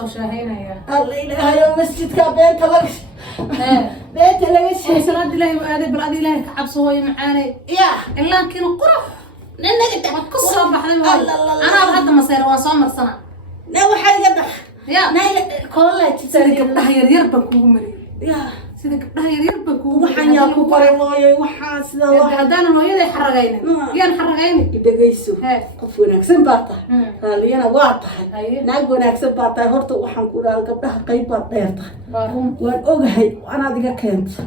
soo shaahaynaya الله إلهي مسجد كابين تلقش بيت لقش salaad ilaahay u aaday bal adii ilaahay ka cabso hooyo macaanay يا ilaa kiina qurux ننقد wad ku soo baxday anaa hadda maseer waa soo marsana لا واحد قدح ya نايل كولا sida تسرق gabdhaha yaryar baan kuugu mariyay يا sida gabdhaha yaryar baan kuugu waxaan yaa ku qoray looyay waxaa sida loo haddaan hooyaday xaragaynin yaan xaragaynin dhageyso qof wanaagsan baa tahay raaliyana waa tahay naag wanaagsan baa tahay horta waxaan ku dhaal gabdhaha qayb baad dheer tahay waan ogahay anaad iga keenta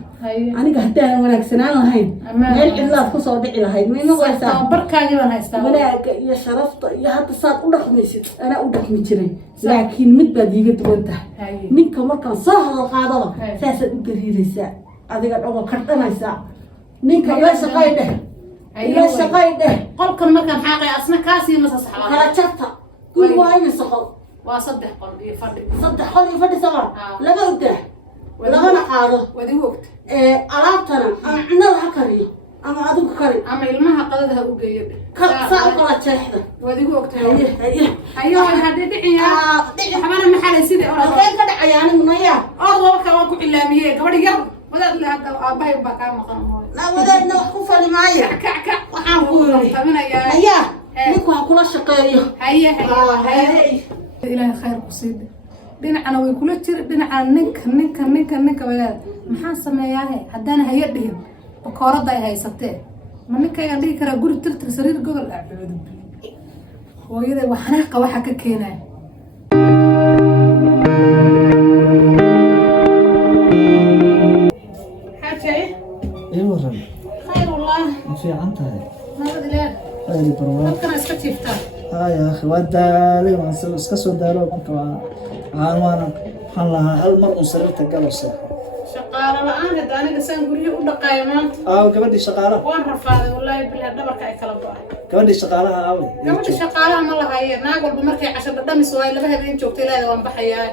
aniga haddaan wanaagsanaan lahayn meel cidlaad ku soo dhici lahayd mayma waysaa barkaagii baan haystaa wanaaga iyo sharafta iyo hadda saad u dhaqmaysid anaa u dhaqmi jiray laakiin mid baad iiga duwan tahay ninka markaan soo hadal qaadaba saasaad u gariiraysaa adiga dhago kardhanaysaa ninka ila shaqay dheh ila shaqay dheh qolkan markaan xaaqay asna kaasii masa saxbaa kala jarta guri waa imisa qol waa 3 qol iyo fadhi 3 qol iyo fadhi sama laba udah labana qaado wadi wogta alaabtana ama cunada ha kariyo ama adigu kari ama ilmaha qadada ha u geeyo saa kala jeexda wadi wogta hayo hadii dhiciya waxbana maxalay sidii oran halkeen ka dhacaya anigu naya walka waan ku ilaamiyay gabadh yar wadaad la hadda aabay baa ka maqan la wadaadna wax ku fali maayo waxaan ku taminayaa haya ninku ha kula shaqeeyo haya ilaahay khayr ku siida dhinacana way kula jir dhinaca ninka wadaad maxaan sameeyaa haddaan haya dhihin bakoorada ay haysatee ma ninkayga dhigi karaa guri tirtir sariir gobol ah hooyaday waxnaaqa waxa ka keenay خير والله في عنتها ما بدي هاي بروا ممكن اسكتيفتا يا اخي ودالي وان اسكسو دارو كنت وانا حلها المرء سرته قلص شقاله الان هدا انا سان غريه u dhaqay maanta gabadhii shaqaalaha waan rafaaday wallahi bilaa dhabarka ay kala baa gabadhii shaqaalaha aaway gabadhii shaqaalaha ma lahaayeen naag walba markay cashada dhamis way laba habeen joogtay ilaa waan baxayaa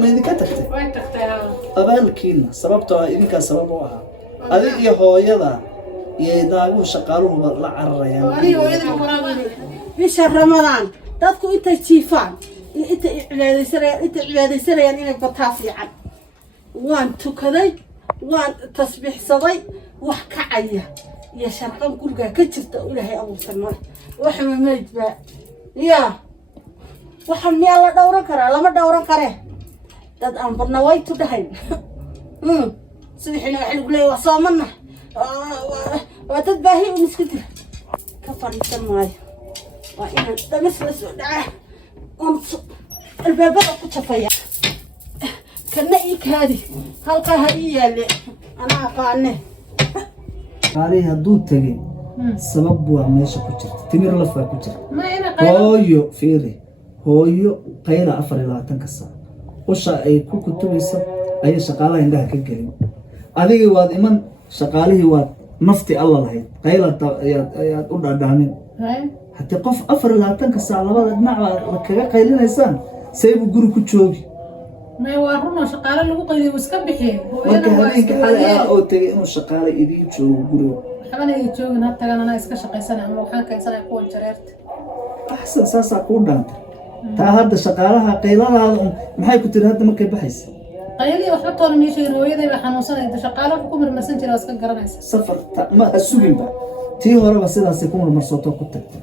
ma idinka tagtay way tagtay abaalkiina sababtoo ah idinka sabab u aha adi iyo hooyada iyo daagu shaqaaluhu la cararayaan ani hooyada qoraaday bisha ramadaan dadku inta jiifaan inta cibaadaysanayaan inay bataa fiican waan tukaday waan tasbiixsaday wax kacaya iyo sharqan guriga ka jirta ilaahay abuursan male waxa mameyd baa ya waxaan miyaa la dhowran karaa lama dhowran karee dad aan barna way tu dhahayn subaxina waxa lagu leeyahay waa soomana waa dad baahi un iska jira ka fadhiisan maayo waa inaan dhamis la soo dhacaa البابا كتفيا كنا إيكادي هالكها إيالي أنا أقانه عليه هدود تجي سبب وعميشة كتير تمر لفة كتير ما أنا قايل هويو فيري هويو قيل أفر لا تنكسر وش أي كتب يسب أي شغالة عندها كجريم عليه واد إيمان شغاله واد نفتي الله له قيل يا تقول دامين حتى قف أفر لا تنكسر على بعض مع كذا قيلنا إنسان سيبوا جرو كتشوفي ما يوارونه شقالة لو قيل وسكبحين marka habeenka xalay oo tagay inuu shaqaale idin joogo guriga waxaan ay joogin hadda ana iska shaqaysan ama waxaan keensanay kuwa jareerta ahsan saasa ku dhanta taa hadda shaqaalaha qayladaada maxay ku tiri hadda markay baxaysa qayli waxba toona meesha hooyaday baa xanuunsanayda shaqaalaha ku marmarsan jiray iska garanaysa safarta ma asugin tii horeba sidaas ku marmarsato ku tagtay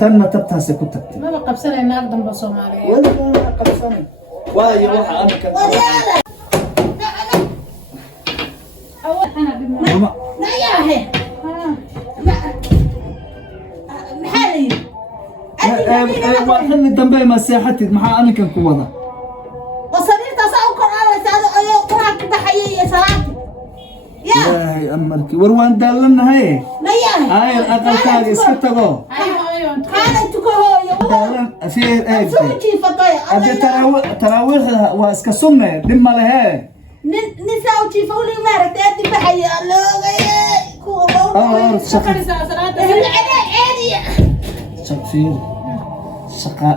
tanna tabtaas ku tagtay ma qabsanay naag dambe Soomaaliyeed wala ma qabsanay waayo waxa ana ka لا يا هي محالي waxaan dambe ma seexatid maxaa aniga ku wada وصلت أسأل قرآن سأل أيوة قرآن بحيي يا سلام يا أمركي وروان دالنا هاي لا يا هاي الأقل كان يسكتغو ايوه كان تكوه يا دالن في ايه سوتي فطايا أدي تراويح واسك سنة دم لها نساء تفولي مارك أدي بحيي الله شكرا ساعات شقفير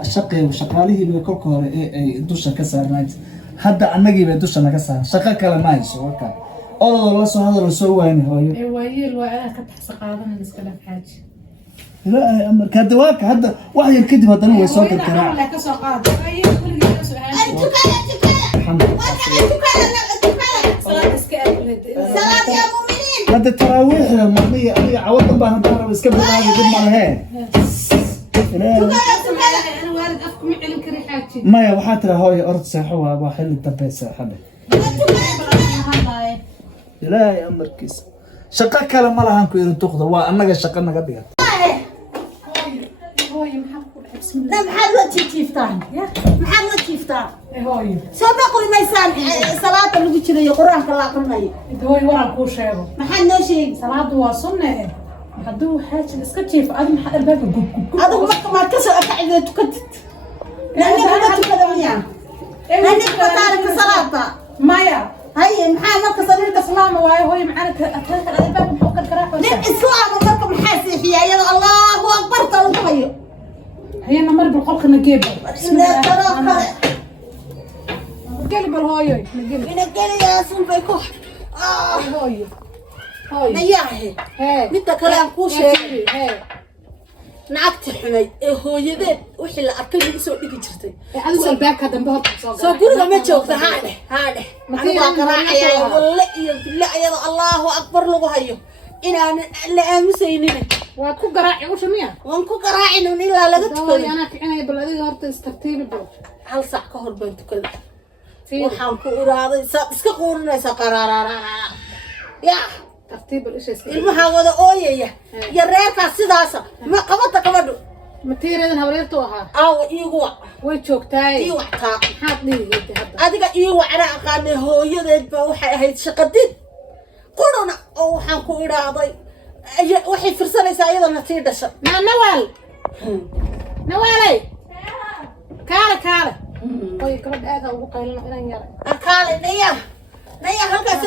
شقي وشقاله بكل كهر أي دوشة كسر نايت هذا أنجي بدوشة نكسر شقة كلام نايس وكا الله سو هذا السو وين هو ويل وانا كنت حسقاده من اسكلف حاجه لا أمر كدواك هذا واحد يركض هذا هو يسوق الكراع لا كسر قاضي أي كل جيل سؤال الحمد لله صلاة اسكال صلاة يا مؤمنين هذا التراويح مامية أنا عوضت بها ضرب اسكبر هذه قد مرة هي أنا وارد أفكم علم كريحاتي ما يا وحاترا هاي أرض ساحوها وحل التبيس حبي لا يا أمر كيس شقة كلام ما لها نكو يرتقض وأنا شقة نقديها هوي محقق بسم الله لا محل تشيفتان يا محل تشيفتان هوي سبقوا الميسان صلاة اللي بتشيل القرآن كلا قرني هوي ورا كل شيء محل نشيء صلاة وصلنا حدو حاجة اسكتشيف أنا محل الباب جوب هذا ما كسر أكعد تكتت لأني بحب تكلمني لأني بتعرف صلاة مايا هاي محل ما كسر الإسلام واي هوي معانا أتذكر الباب محقق الكراف الإسلام ومركب محاسي فيها يا الله أكبر تلقيه هي نمر بالقلق نجيبه لا ترى قلب الهوي نجيب من الجري يا سنبكو هوي هوي نياهي هاي متى كلام كوشي هاي نعكت حمي هو يدين وحي لا أكل يسوي دقي جرتي هذا الباك هذا بهرب سو قولنا ما جوكت هذا أنا قراعي والله بالله يا الله أكبر لغو هيو إن لا أمسيني وأكو قراعي وش مية وانكو قراعي إن إلا لقيت هوي كل أنا كأني بلادي هرت استرتيب البوت هل صح كهر بنت كل في وحام كورا اسك قورنا سقرار يا ترتيب الإشي اسمه المحاولة أوية يا ريرك سداسة ما قبضت كبدو متير إذا هوريرتوها أو إيوة ويشوكتاي إيوة تا حاط لي يدي هذا adiga ii wacna aqaanay hooyadeedba waxay ahayd shaqadid qurana oo waxaan ku idhaahday waxay firsanaysaa iyadana tii dhasha نوال نوالي كاله هوي كبد هذا وقايلنا إلى يرى akaale naya halkaas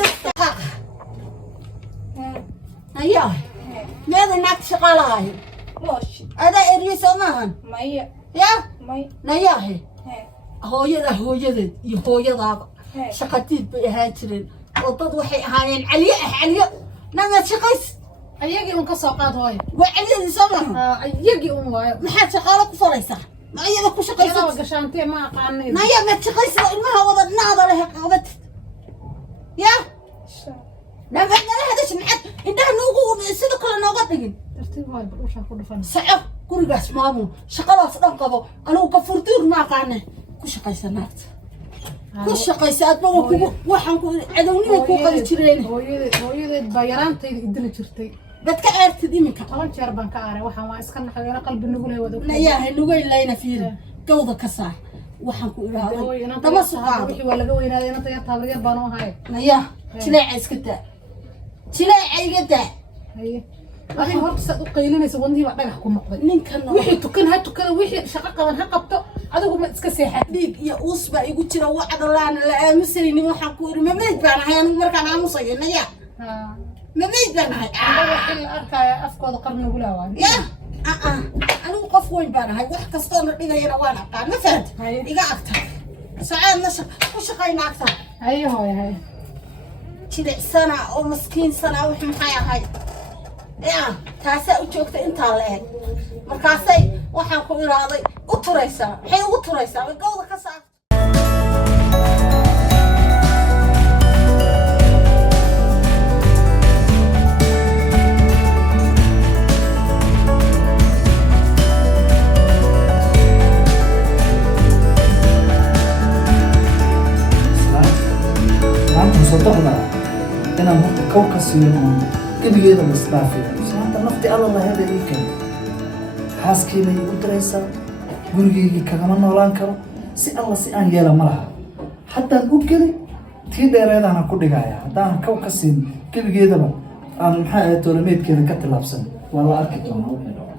naya meeda naagta shaqaalahay adaa eriyeysa maahan مية ya مية nayahe hooyadeed iyo hooyadaaba shaqadiid bay ahaan jireen oo dad waxay ahaayeen caliyo namaad shaqays أيجي كساقات هوي waa caliyadii soo maaha أيجي واي maxaad shaqaalo ku faraysaa ma iyada ku أنا shaqaysa وقشانتي ما قاني naya maad shaqaysa ilmaha wada dhinaada leh qabatid ya namaad nala hadash maxaad indhaha noogu sidoo kale nooga dhigin ترتيب هاي بروش أخذ فن saco gurigaas maamul shaqadaas dhan qabo anigu gafurduur ma aqaane ku shaqaysa naagta ku shaqaysa adba waxaan ku cadownima ku qali jireen هوي بيران تيجي الدنيا شرتي dadka aartid iminka طبعا شرب بنك أعرف وحنا ما إسكن حيانا قلب النقول هو ده nayahay nugayn layna fiirin gawda ka saar waxaan ku هوي أنا idhaahday dama suqaado وحي ولا جوي هذا أنا تيار تابلير بانو هاي naya jileeca iska daa jileeca iga daa هي أخي هرت قيلين يسوون دي بعدين حكون مقبل ninkan وحي تكن هاي تكن وحي شقة من هقبته هذا هو ما إسكسيحة dhiig iyo uus baa igu jira wacda laana la aamusaynin waxaan ku iri mamayd baan ahay anigu markaan aamusayo naya mamayd baan ahay إلا أركا أفكار قرن نقول هوا ya anigu qof weyn baan ahay wax kastoo na dhigayana waan aqaan ma fahad iga agta sacaadna ku shaqayna agta هاي هاي jilicsana oo maskiinsana wax maxay ahay ya taasaa u joogta intaa la eg markaasay waxaan ku iraaday u turaysaa maxay ugu turaysaa gawda ka saar maanta صدقنا inaan horta kow ka siiyo gebigeeda la isdhaafiyo maanta nafti alla laheeda ii keento xaaskeyda igu diraysaa gurigeygii kagama noolaan karo si alla si aan yeela ma laha haddaan u geli tii dheereedana ku dhigaya haddaan kow ka siin gebigeedaba aan maxaa ahayd toolameedkeeda ka tillaabsan waa la arki doonaa wixii dhaco